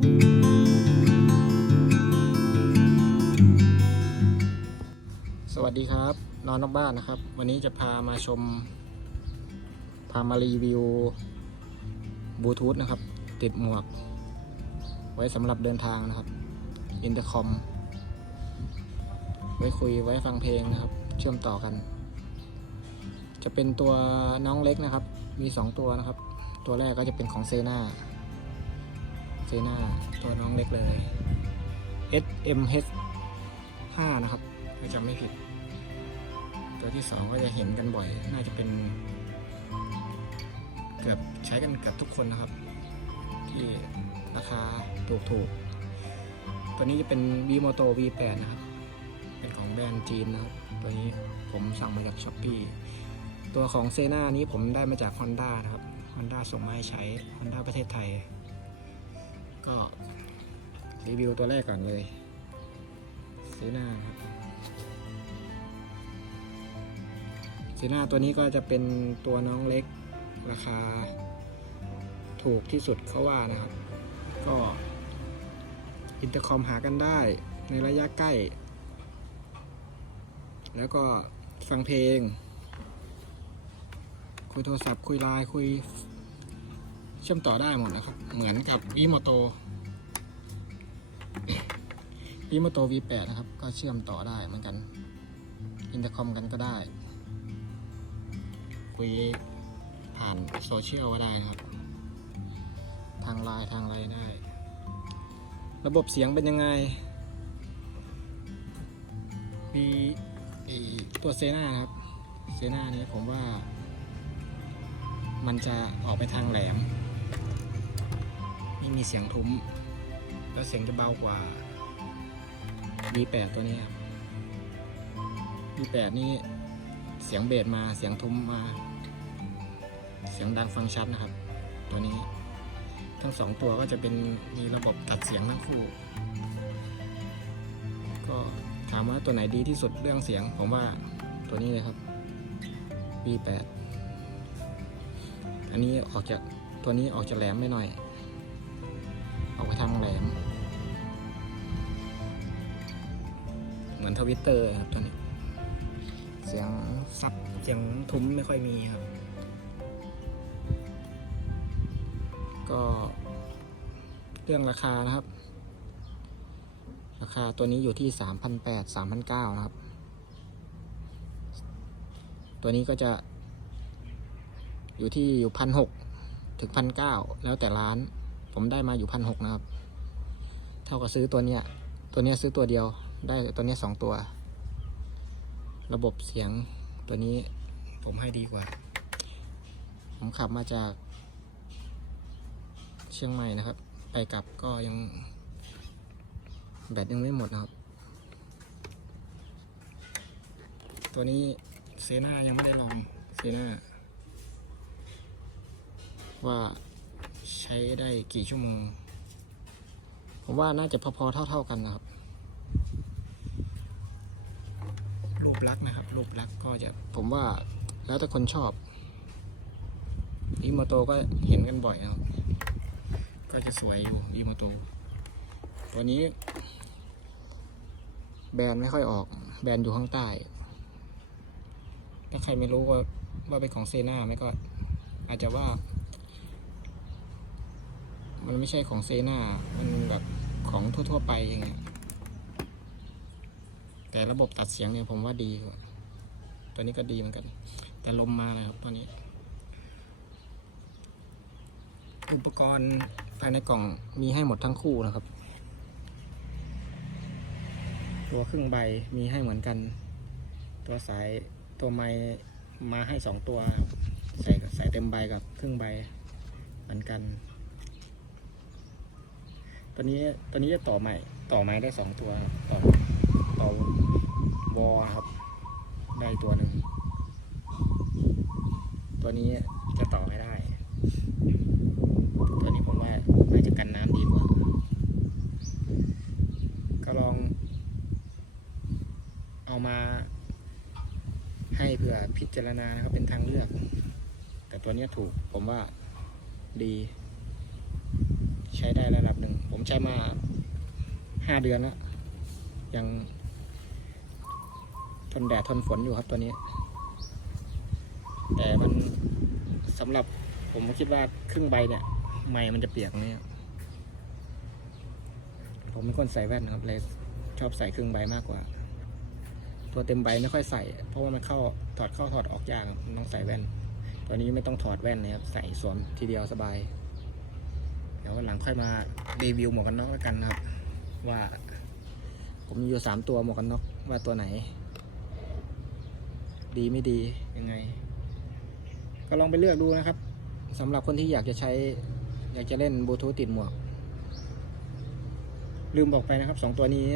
สวัสดีครับ นอนนอกบ้านนะครับ วันนี้จะพามาชม พามารีวิวบลูทูธนะครับ ติดหมวก ไว้สำหรับเดินทางนะครับอินเตอร์คอม ไว้คุยไว้ฟังเพลงนะครับ เชื่อมต่อกัน จะเป็นตัวน้องเล็กนะครับ มี 2 ตัวนะครับ ตัวแรกก็จะเป็นของเซนา ซนาตัวน้องเล็กเลย SMH 5 นะครับถ้าจำไม่ผิด ตัวที่สองก็จะเห็นกันบ่อย น่าจะเป็น เกือบใช้กันกับทุกคนนะครับ ที่ราคาถูกถูกๆ ตัวนี้จะเป็น v m o t o V8 นะครับ เป็นของแบรนด์จีนนะครับ ตัวนี้ผมสั่งมาจากช้อปปีตัวของเซนานี้ผมได้มาจาก Honda นะครับ Honda ส่งมาให้ใช้ Honda ประเทศไทย ก็รีวิวตัวแรกก่อนเลยเซนาครับ ซีน่าตัวนี้ก็จะเป็นตัวน้องเล็กราคาถูกที่สุดเขาว่านะครับ ก็อินเตอร์คอมหากันได้ในระยะใกล้ แล้วก็ฟังเพลง คุยโทรศัพท์คุยไลน์คุย ชื่อมต่อได้หมดนะครับ เหมือนกับวีโมโตวีโมโต V8 นะครับ ก็เชื่อมต่อได้เหมือนกัน อินเตอร์คอมกันก็ได้ คุยผ่านโซเชียลก็ได้นะครับ ทางไลน์ทางอะไรได้ ระบบเสียงเป็นยังไง มีตัวเซนาครับ เซนานี้ผมว่ามันจะออกไปทางแหลม ไม่มีเสียงทุ้ม แล้วเสียงจะเบากว่า V8 ตัวนี้ครับ V8 นี่เสียงเบสมาเสียงทุ้มมา เสียงดังฟังชัดนะครับ ตัวนี้ ทั้งสองตัวก็จะเป็นมีระบบตัดเสียงทั้งคู่ ก็ถามว่าตัวไหนดีที่สุดเรื่องเสียง ผมว่าตัวนี้เลยครับ V8 อันนี้ออกจากตัวนี้ออกจะแหลมไม่หน่อย ออกไปทางแหลม เหมือนทวิตเตอร์ครับตัวนี้ เสียงซับเสียงทุ้มไม่ค่อยมีครับ ก็เรื่องราคานะครับ ราคาตัวนี้อยู่ที่สามพันแปดสามพันเก้านะครับ ตัวนี้ก็จะอยู่ที่อยู่พันหกถึงพันเก้าแล้วแต่ร้าน ผมได้มาอยู่พันหกนะครับ เท่ากับซื้อตัวเนี้ย ตัวเนี้ยซื้อตัวเดียว ได้ตัวเนี้ยสองตัว ระบบเสียงตัวนี้ผมให้ดีกว่า ผมขับมาจาก เชียงใหม่นะครับ ไปกลับก็ยัง แบตยังไม่หมดนะครับ ตัวนี้เซนายังไม่ได้ลองเซนาว่า ใช้ได้กี่ชั่วโมง ผมว่าน่าจะพอๆเท่า ๆกันนะครับ รูปลักษ์นะครับ รูปลักษ์ก็จะผมว่าแล้วแต่คนชอบอีโมโตก็เห็นกันบ่อยนะครับ ก็จะสวยอยู่อีโมโตตัวนี้ แบรนด์ไม่ค่อยออก แบรนด์อยู่ข้างใต้ ถ้าใครไม่รู้ว่าว่าเป็นของเซนาไม่ก็อาจจะว่า มันไม่ใช่ของเซนามันแบบของทั่ว ๆ ไปอย่างเงี้ย แต่ระบบตัดเสียงเนี่ยผมว่าดี ตัวนี้ก็ดีเหมือนกัน แต่ลมมาเลยครับตัวนี้ อุปกรณ์ภายในกล่องมีให้หมดทั้งคู่นะครับ ตัวครึ่งใบมีให้เหมือนกัน ตัวสายตัวไม้มาให้สองตัว ใส่ใส่เต็มใบกับครึ่งใบเหมือนกัน ตัวนี้ตัวนี้จะต่อใหม่ ต่อไม้ได้สองตัว ต่อต่อวอครับ ได้ตัวหนึ่ง ตัวนี้จะต่อไม่ได้ ตัวนี้ผมว่าน่าจะกันน้ำดีกว่า ก็ลอง เอามา ให้เผื่อพิจารณานะครับเป็นทางเลือก แต่ตัวนี้ถูกผมว่าดี ใช้ได้ระดับหนึ่ง ผมใช้มาห้าเดือนแล้วยัง ทนแดดทนฝนอยู่ครับตัวนี้ แต่มันสำหรับผมคิดว่าครึ่งใบเนี่ยไม้มันจะเปียกงนี้ครับผมเป็นคนใส่แว่นนะครับเลยชอบใส่ครึ่งใบมากกว่า ตัวเต็มใบไม่ค่อยใส่ เพราะว่ามันเข้าถอดเข้าถอดออกยากมันต้องใส่แว่น ตัวนี้ไม่ต้องถอดแว่นนะครับใส่สวมทีเดียวสบาย เดี๋ยววันหลังค่อยมารีวิวหมวกกันน็อกแล้วกันนะครับ ว่า ผมมีอยู่สามตัวหมวกกันน็อกว่าตัวไหน ดีไม่ดียังไง ก็ลองไปเลือกดูนะครับสำหรับคนที่อยากจะใช้ อยากจะเล่นบลูทูธติดหมวก ลืมบอกไปนะครับสองตัวนี้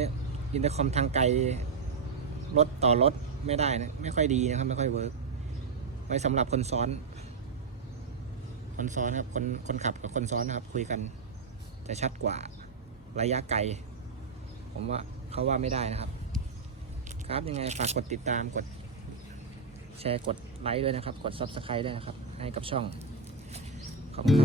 อินเตอร์คอมทางไกลรถต่อรถไม่ได้นะไม่ค่อยดีนะครับ ไม่ค่อยเวิร์กไว้สำหรับคนซ้อน คนซ้อนครับ คนคนขับกับคนซ้อนนะครับ คุยกันจะชัดกว่าระยะไกล ผมว่าเขาว่าไม่ได้นะครับ ครับยังไงฝากกดติดตามกดแชร์กดไลค์ด้วยนะครับ กด s u b สไครต์ด้วยนะครับ ให้กับช่องขอบคุณครับ